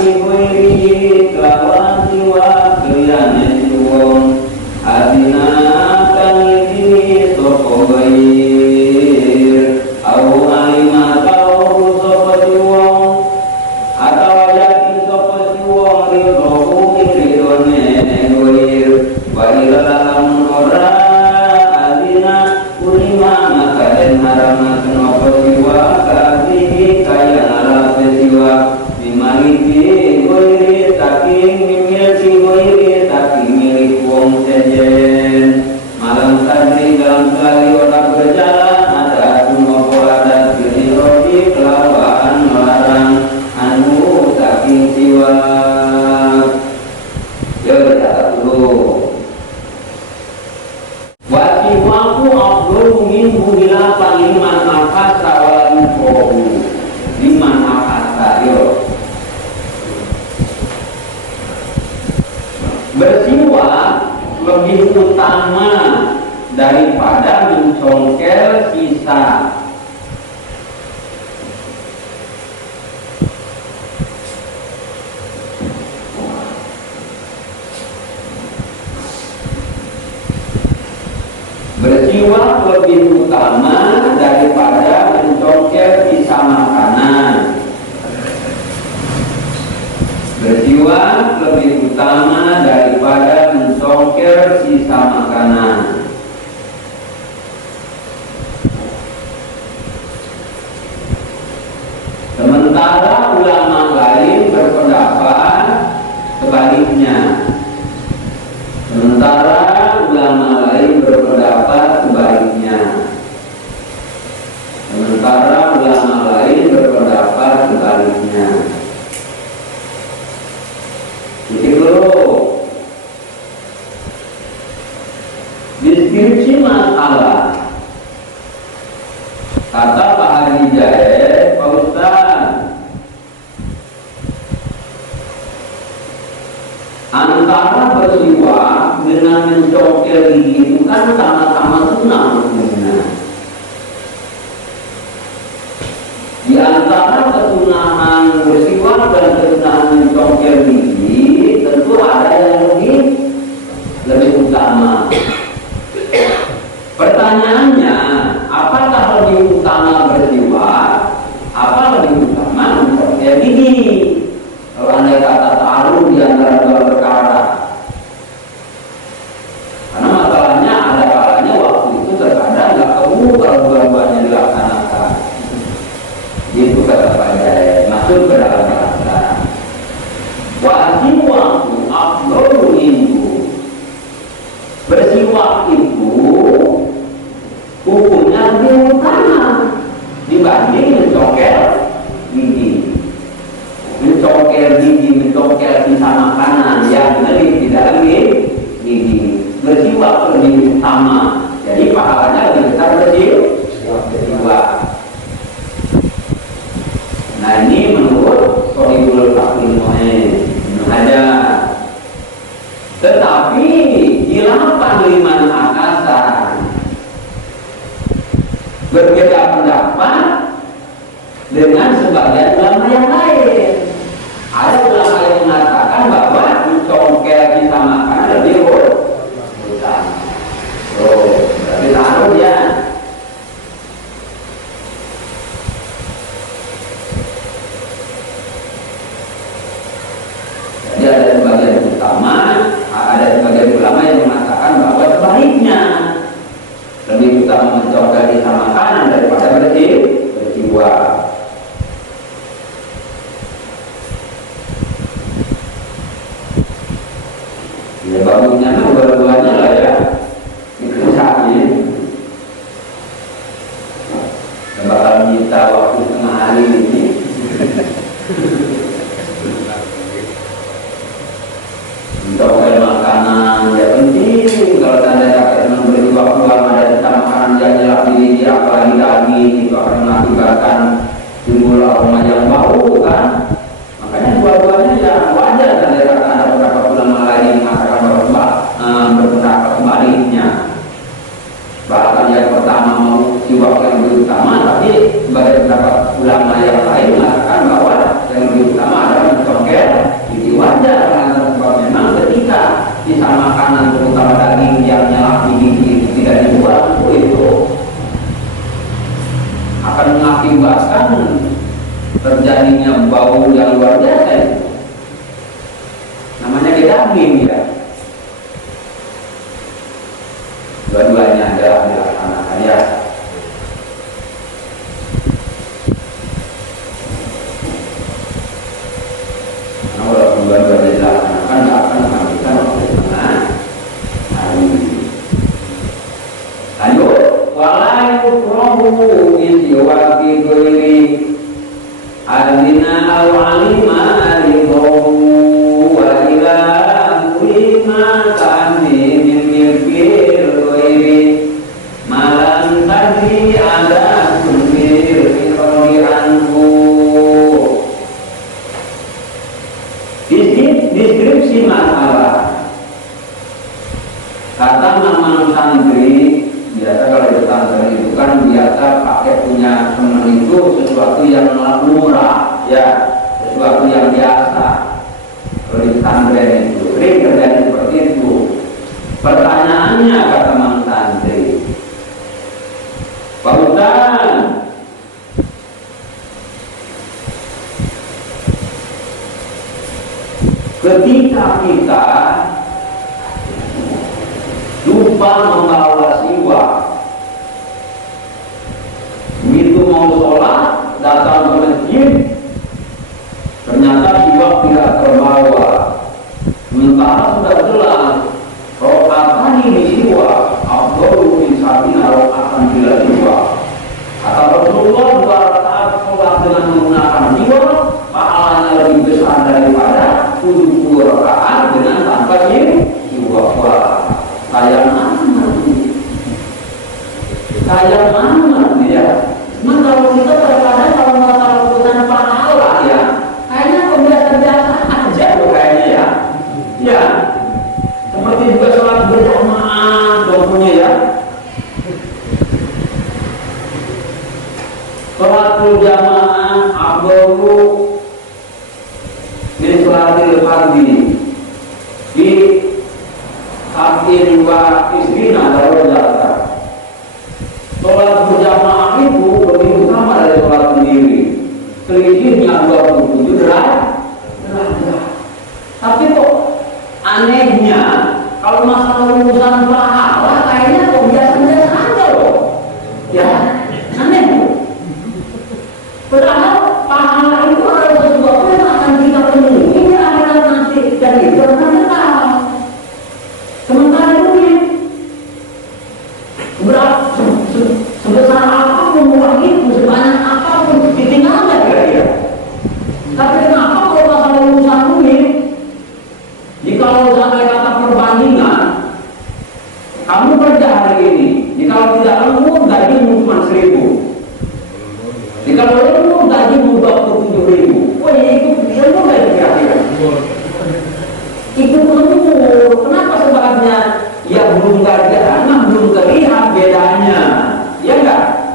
kibui kawati wa kiyane wong adina kaniki soko bair au alima tau soko wong atau yakin soko wong ridho ridhone bair bair dalam ora adina ulima maka den harama senopo jiwa kasih kaya nara jiwa maliki goiri taking mimilki goiri taking milik wong sejen malam tadi dalam sekali otak berjalan ada semua ada pilih roti kelawan melarang anu taking siwa ya berkata dulu wasiwaku abdul minhu bila paliman akasa walan kohu liman akasa yo bersiwak lebih utama daripada mencongkel sisa. Bersiwak lebih utama daripada mencongkel sisa makanan. Bersiwak lebih utama daripada mencongkel sisa makanan. Sementara ulama lain berpendapat sebaliknya. Sementara ulama lain berpendapat sebaliknya. Sementara ulama lain berpendapat sebaliknya. Jadi dulu deskripsi masalah kata Pak Haji Jae, Pak Ustaz, antara bersiwak dengan mencongkel gigi itu kan sama-sama sunnah hukumnya. Di antara kesunahan bersiwak dan kesunahan mencongkel gigi tentu ada yang lebih utama. Pertanyaannya, apakah lebih utama bersiwak? Apa lebih utama mencongkel gigi? Kalau anda kata taruh di antara dua perkara, karena masalahnya ada kalanya waktu itu terkadang nggak tahu kalau dua-duanya dilaksanakan. Itu kata Pak Jaya, masuk ke dalam bahasa. Wasiwaktu afdhalu minhu. Bersiwak itu hukumnya lebih utama dibanding mencongkel gigi. Mencongkel gigi, mencongkel sisa makanan yang lebih di dalam gigi. Bersiwak lebih utama. Jadi pahalanya lebih besar bersiwak. Nah ini menurut Sohibul Fakul ada. Tetapi khilafan liman akasa berbeda pendapat dengan sebagian ulama yang lain. Ada ulama yang mengatakan bahwa mencongkel sisa makanan lebih utama. Berarti taruh ya. Ada sebagian utama, ada sebagian ulama yang mengatakan bahwa sebaliknya lebih utama mencongkel sisa makanan daripada bersiwak. Ya bagusnya kan dua-duanya lah ya. Itu sakit. Bakal minta waktu setengah hari ini. Mencongkel makanan ya penting. Kalau anda dapat memberi waktu lama dan sisa makanan yang jelas diri apalagi daging itu akan mengakibatkan timbul aroma yang bau kan. Makanya dua-duanya ya wajar dan dikatakan ada beberapa ulama lain yang mengatakan bahwa berpendapat sebaliknya. Bahkan yang pertama mau siwak yang lebih utama, tapi sebagai pendapat ulama yang lain mengatakan bahwa yang lebih utama adalah mencongkel daging ya. Dua-duanya adalah dilaksanakan ya. Nah, walaupun dua-duanya dilaksanakan, tidak akan menghabiskan waktu setengah hari. Lanjut, walayu rohu istiwati goiri adina awalima alihohu wa ila lima kami mimikir goiri malam tadi ada kumpir ikoniranku. Deskripsi masalah kata Mamang santri. Biasa kalau di pesantren itu kan biasa pakai punya teman itu sesuatu yang murah ya, sesuatu yang biasa. Kalau di pesantren itu sering terjadi seperti itu. Pertanyaannya kata Mang santri, Pak Ustaz, ketika kita lupa membawa siwa, begitu mau sholat datang ke masjid ternyata siwa tidak terbawa, sementara sudah jelas rokaat ini siwa afdalu min sabina rokaatan bila siwa. Kata Rasulullah, 2 rakaat sholat dengan menggunakan siwa pahalanya lebih besar daripada 70 rakaat dengan tanpa siwa. Sayang amat ya. Nah, kalau kita terkadang kalau masalah urusan pahala ya, kayaknya kebiasaan aja tuh kayaknya ya. Ya, seperti juga sholat berjamaah contohnya ya. Sholat berjamaah afdalu min sholatil fardhi di Hakim wa istrina darajatan. Sholat berjamaah itu lebih utama dari sholat sendiri. Selisihnya 27 derajat. Tapi kok anehnya kalau masalah urusan pahala kayaknya kok biasa-biasa aja loh. Ya, aneh. Padahal pahala itu adalah sesuatu yang akan kita penuhi di akhirat nanti dan itu akan tetap. Sementara itu sebesar apapun uang itu, sebanyak apapun ditinggalnya kira-kira. Tapi kenapa kalau masalah urusan duit, jika sampai kata perbandingan, kamu kerja hari ini, jika tidak lembur gajimu cuma 1.000, jika lembur gajimu 27.000. Oh ya itu lembur gak kira-kira? Itu lembur. Kenapa sebabnya? Ya belum gajian, belum terlihat bedanya, ya enggak?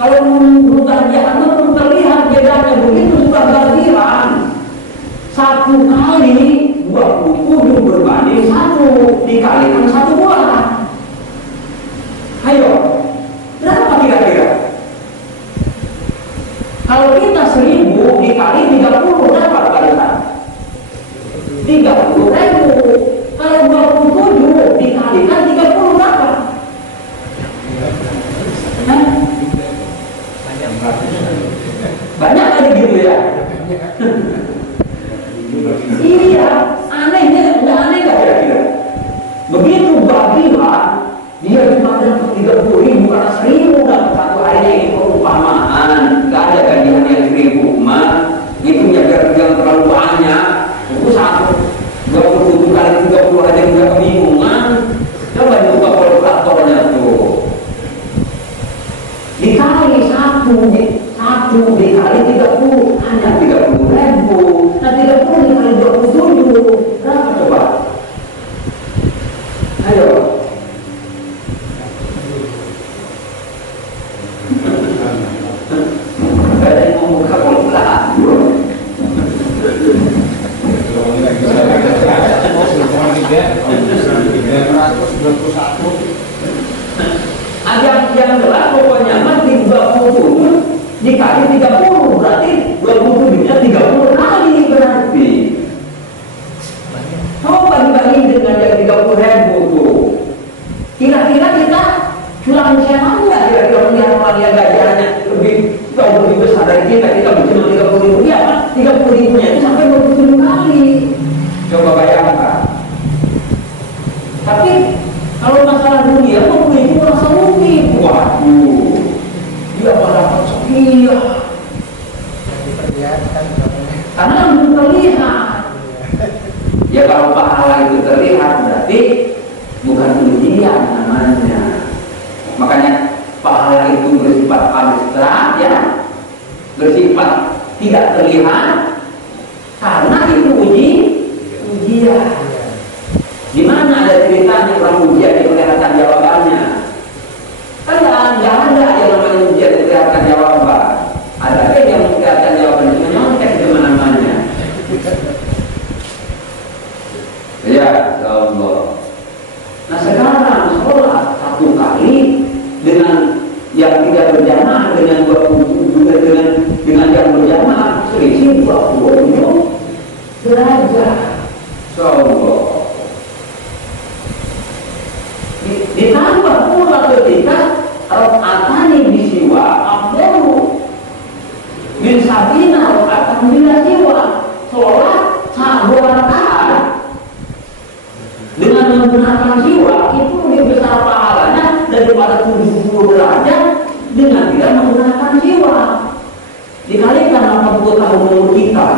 Kalau belum gajian, belum terlihat bedanya, begitu sudah gajian. 1 kali 27 berbanding 1 dikalikan 1 bulan. Ayo, berapa kira-kira? Kalau kita 1.000 dikali 30 berapa barisan? 30.000. Kalau 27 dikalikan 30 berapa? Banyak kali gitu ya. Iya, anehnya, enggak aneh gak kira-kira? Begitu bagilah, dia cuma dapat 30.000 karena 1.000 dapat 1 hari ini perumpamaan. Gak ada gajian yang 1.000 mah, itu yang terlalu banyak. Itu 27 kali 30 aja juga kebingungan. Coba dibuka kalkulatornya tuh. Dikali 1 dikali 30 hanya 30.000. Nah 30 dikali 27 berapa coba? Ayo. Gak ada yang mau buka kalkulator. Yang jelas pokoknya mati 27 dikali 30 berarti 27 nya 30 kali berarti. Coba sampai 27 kali. Coba bayangkan. Tapi kalau masalah dunia, mau itu rasa rugi. Waduh, dia dapat sekian. Karena belum terlihat. Ya kalau pahala itu terlihat berarti bukan ujian namanya. Makanya pahala itu bersifat abstrak, ya, bersifat tidak terlihat, karena itu ujian. Di mana ada ceritanya orang ujian yang kelihatan jawabannya? Kan nggak ada yang namanya ujian yang kelihatan jawaban. Ada yang kelihatan jawaban cuma nyontek di mana-mana. Ya, Allah. Nah sekarang sholat satu kali dengan yang tidak berjamaah dengan yang berjamaah selisih 27 derajat. Allah. Ditambah pula ketika rakaatani bisiwa afdalu min sabina rakaatan bila siwa, sholat dua rakaat dengan menggunakan siwa itu lebih besar pahalanya daripada 70 derajat dengan tidak menggunakan siwa. Dikalikan 80 tahun umur kita,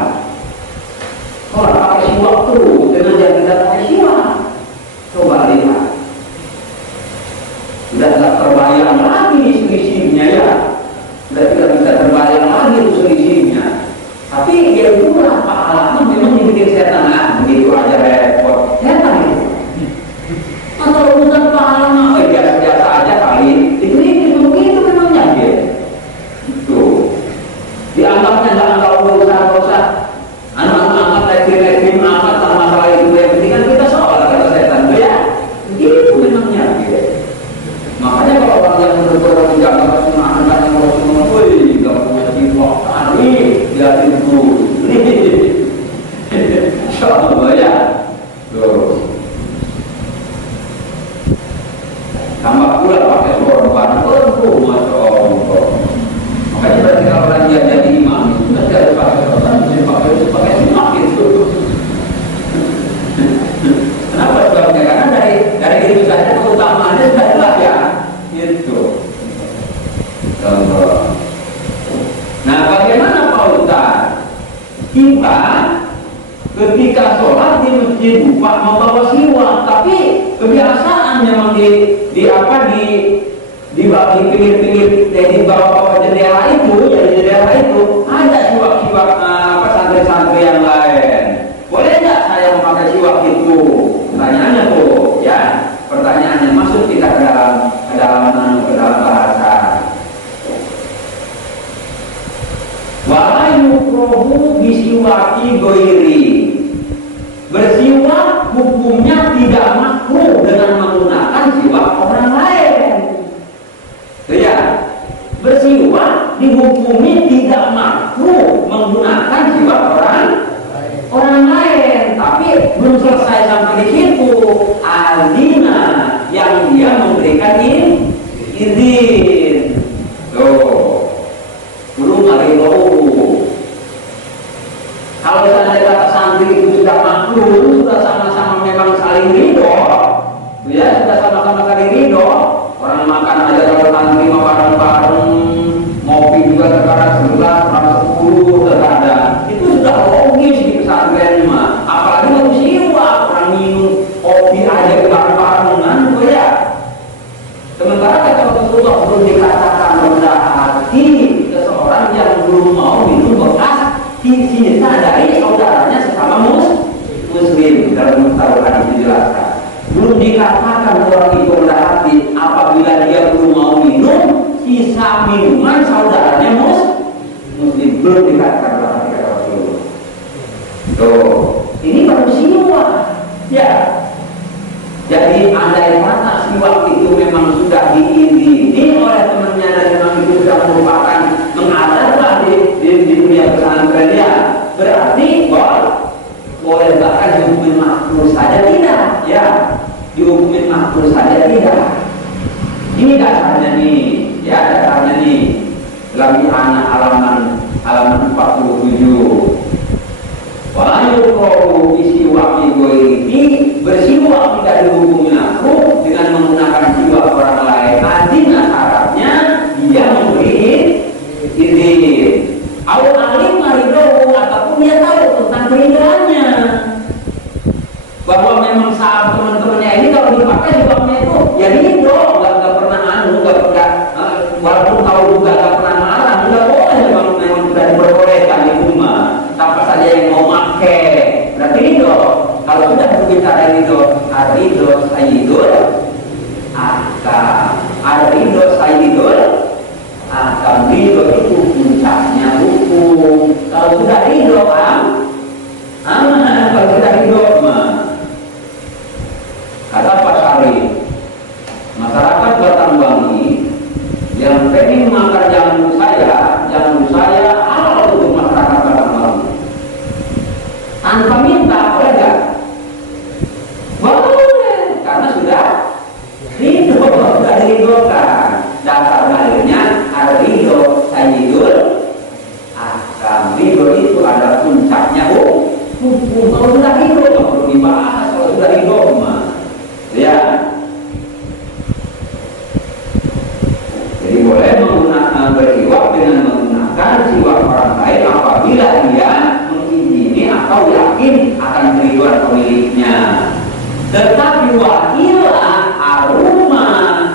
sholat pakai siwa terus dengan yang tidak pakai siwa, coba lihat. Sudah tidak terbayang lagi selisihnya, ya. Sudah tidak bisa terbayang lagi selisihnya. Tapi ya itulah pahalanya memang dibikin setan, begitu aja repot. Setan itu. Atau urusan pahala biasa-biasa aja kali. Itu begitu memangnya dia. Tuh. Dianggapnya nggak anggap dosa-dosa. Anak-anak lekrim amat sama masalah itu yang penting kan kita soal kata setan, ya. Begitu memangnya dia. Makanya kalau orang yang berdoa tidak dapat mengatakan yang Rasulullah, woi, nggak punya sifat tadi, dia itu, Insyaallah, ya. Tuh. Tambah pula pakai sorban, masya Allah. Makanya berarti kalau orang dia jadi imam, berarti harus pakai sorban, pakai simak itu. Kenapa sebabnya? Karena dari itu saja keutamaannya sudah jelas, ya. Itu. Nah, bagaimana Pak Ustaz? Kita ketika sholat di masjid lupa membawa siwak, tapi kebiasaan memang di pinggir-pinggir di bawah jendela itu, ya di jendela itu ada siwak-siwak santri-santri yang lain. Boleh nggak saya memakai siwak itu? Pertanyaannya tuh, ya. Pertanyaannya masuk kita ke dalam bahasa. Wa yukrahu bisiwaki ghairi. Bersiwak hukumnya tidak makruh dengan menggunakan siwak orang lain. Ya. Bersiwak dihukumi tidak makruh menggunakan siwak orang lain. Tapi belum selesai sampai di situ. Azina yang dia memberikan izin. Tuh. Belum lagi kalau misalnya kata santri itu sudah makruh, sudah sama-sama memang saling ridho, ya sudah sama-sama saling ridho. Orang makan aja kalau santri mau bareng-bareng, ngopi juga sekarang 11, orang 10 terkadang. Itu sudah logis di pesantren mah. Apalagi mau siwak, orang minum kopi aja bareng-barengan, ya. Sementara kata Rasulullah belum dikatakan rendah hati seseorang yang belum mau minum bekas sisa dari saudaranya sesama muslim. Dalam Mustafa hadis dijelaskan belum dikatakan orang itu rendah hati apabila dia belum mau minum sisa minuman saudaranya muslim. Belum dikatakan rendah hati kata Rasulullah. Tuh, ini baru siwak, ya. Jadi andai kata siwak itu memang sudah diizini oleh temannya dan memang itu sudah merupakan mengadarlah di dunia pesantren, ya, berarti boleh bahkan dihukumin makruh saja tidak, ya, dihukumin makruh saja tidak. Ini dasarnya nih, ya, dasarnya nih dalam anak halaman 47. Wahyu kau isi wakil ini bersiwak tidak dihukumi makruh dengan menggunakan siwak orang lain. Artinya syaratnya dia memberi izin. Awal alim maridohu ataupun dia tahu tentang keindahannya. Bahwa memang saat teman-temannya ini kalau dipakai siwaknya itu ya ridho, nggak pernah walaupun tahu juga nggak pernah marah, nggak boleh memang sudah diperbolehkan di rumah. Tanpa saja yang mau pakai berarti ridho. Kalau sudah berbicara ridho, ada ridho sayyidul ahkam, ada ridho sayyidul ahkam. Ridho itu puncaknya hukum. Kalau sudah ridho aman. Kalau sudah ridho kata Pak Syarif, masyarakat Batanwangi yang pengen makan jamu saya halal untuk masyarakat Batanwangi. Tanpa minta, boleh nggak? Boleh, karena sudah diridhokan. Dasar dalilnya ada ridho sayyidul ahkam. Ridho itu adalah puncaknya hukum. Kalau sudah ridho, nggak perlu dibahas. Kalau sudah ridho mah, ya. Jadi boleh menggunakan bersiwak dengan menggunakan siwak orang lain apabila dia mengizini atau yakin akan keriduan pemiliknya. Tetapi wakilah aruma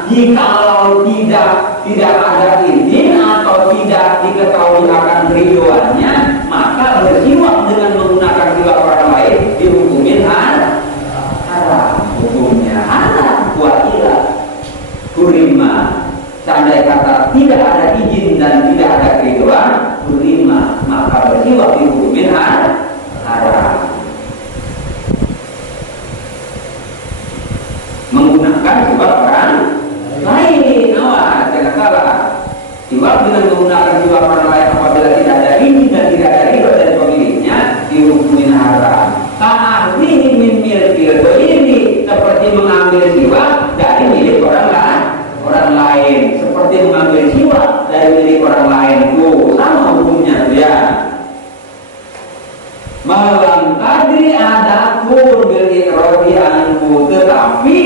jikalau tidak ada izin atau tidak diketahui akan keriduannya, maka bersiwak dengan menggunakan siwak orang lain dihukumin haram. Hukumnya haram. Wakilah kurima. Seandainya kata tidak ada izin dan tidak ada keriduan, kurima, maka bersiwak dihukumin haram. Menggunakan siwak orang lain, awas, jangan salah. Siwak dengan menggunakan siwak orang lain apabila tidak ada izin dan tidak ada ridho dari pemiliknya dihukumin haram. Ta'ahlihi min milkil ini seperti mengambil siwak dari milik orang lain, seperti mengambil siwak dari milik orang lain. Sama hukumnya ya. Malam tadi ada pun berikhrodi anhu, tetapi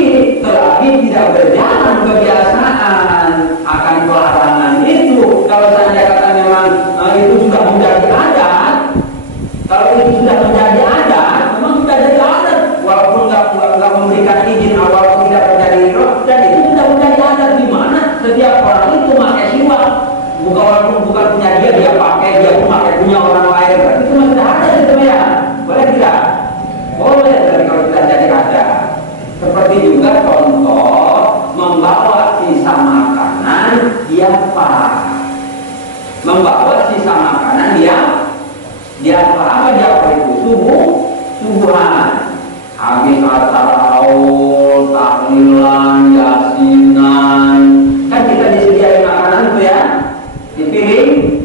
selagi tidak berjalan kebiasaan akan pelarangan itu. Kalau saya kata memang itu sudah menjadi adat, kalau itu sudah menjadi adat, memang sudah jadi adat. Walaupun nggak memberikan izin awal tidak terjadi roh, dan itu sudah menjadi adat di mana setiap orang itu pakai siwak. Walaupun bukan punya dia pakai, dia pun pakai punya orang lain. Itu sudah ada itu ya. Boleh tidak? Boleh, tapi kalau tidak jadi ada. Seperti juga contoh membawa sisa makanan diapa. Membawa sisa makanan diapa. Apa diapa itu? Subuhan. Habis asar haul, tahlilan, yasinan. Kan kita disediain makanan itu ya. Dipiring,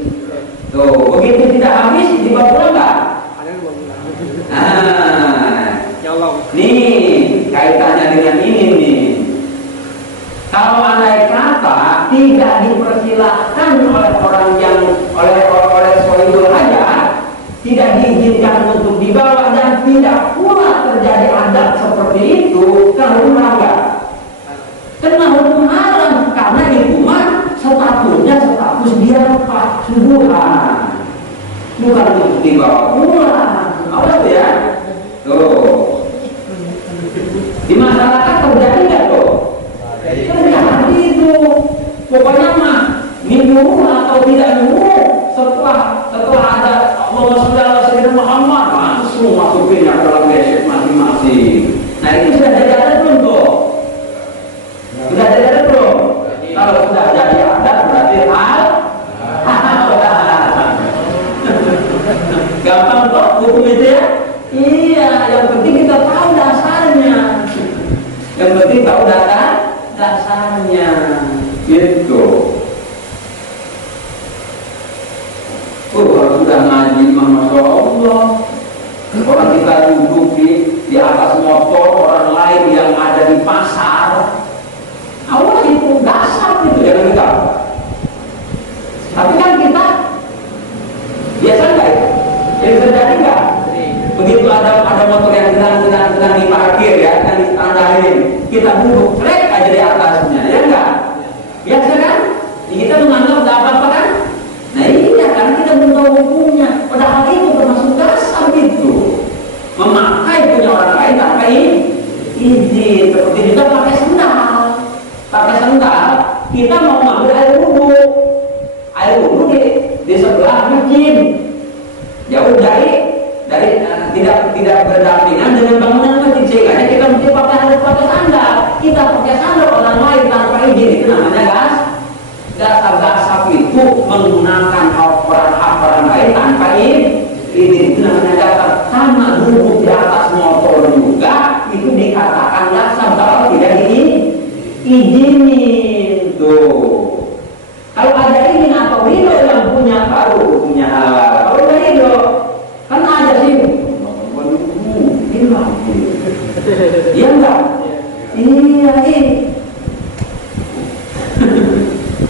tuh begitu tidak habis dibawa pulang nggak? Nih kaitannya dengan ini nih. Kalau andai kata tidak dipersilahkan oleh orang yang oleh sohibul hajat, tidak diizinkan untuk dibawa dan tidak pula terjadi adat seperti itu, kalau nggak kena hukum haram karena di rumah statusnya status dia pak subuhan, bukan untuk dibawa pulang. Awas ya, tuh di masyarakat terjadi nggak tuh? Terjadi itu. Pokoknya mah nyuruh atau tidak nyuruh setelah ada Allah Subhanahu Muhammad langsung masukinnya dalam gesek masing-masing. Nah itu sudah jadi adat belum tuh? Sudah jadi adat belum? Kalau sudah jadi adat berarti gampang kok hukum itu ya? Iya, yang penting kita tahu dasarnya. Yang penting tahu dasarnya. Gitu. Kalau sudah ngaji, Masya Allah. Orang kita duduk di atas motor orang lain yang ada di pasar. Awal itu dasar itu jangan kita. Tapi kan kita biasa nggak itu? Jadi terjadi nggak? motor yang sedang diparkir ya, sedang distandarin, kita duduk trek aja di atasnya, ya enggak? Biasa kan? Kita menganggap tidak apa-apa kan? Nah iya, karena kita belum tahu hukumnya. Padahal itu termasuk dasar itu, memakai punya orang lain tanpa izin. Seperti kita pakai sendal, kita mau mengambil air wudhu di sebelah masjid, jauh tidak berdampingan dengan bangunan masjid, sehingga kita mesti harus pakai sandal. Kita pakai sandal orang lain tanpa izin, itu namanya dasar itu menggunakan hak orang lain tanpa izin, itu namanya dasar. Sama duduk di atas motor juga itu dikatakan dasar kalau tidak diizinin tuh. Kalau ada izin atau ridho yang punya baru punya halal. Kalau tidak ridho kan ada sih hilang. Iya enggak? Iya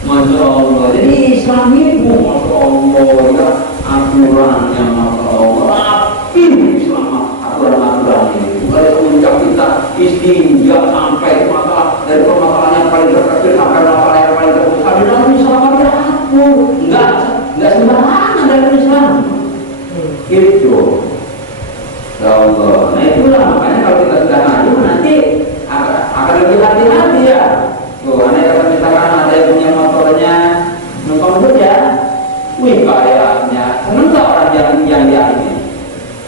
Masya Allah. Jadi Islam itu Masya Allah ya, aturannya Masya Allah rapi. Islam aturan-aturan itu dari semenjak kita istinja sampai masalah dari permasalahan yang paling terkecil sampai masalah yang paling terbesar di dalam Islam diatur. Enggak sembarangan dalam Islam gitu. Ya Allah. Nah itulah makanya kalau kita sudah maju nanti akan lebih hati-hati ya. Aneh kata misalkan ada yang punya motornya numpang saja, wih kayaknya seneng gak orang yang dia ini.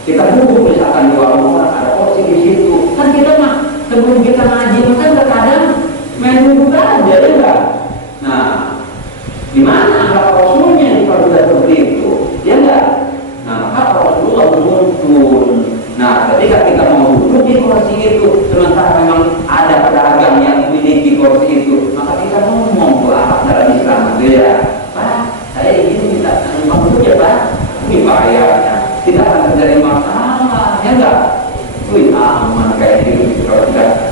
Kita duduk misalkan di warung ada kursi di situ, kan kita mah sebelum kita ngaji kan terkadang main duduk aja ya enggak. Nah, di mana akhlak Rasulnya kalau sudah seperti itu, ya enggak. Nah, maka Rasulullah menuntun. Nah, ketika kita mau duduk di kursi itu, sementara memang ada pedagang yang memiliki kursi itu, maka kita ngomong akhlak dalam Islam itu ya, Pak, saya ingin minta numpang duduk ya Pak, ini bahayanya, tidak akan terjadi masalah, ya enggak? Wih, aman kayak gitu kalau tidak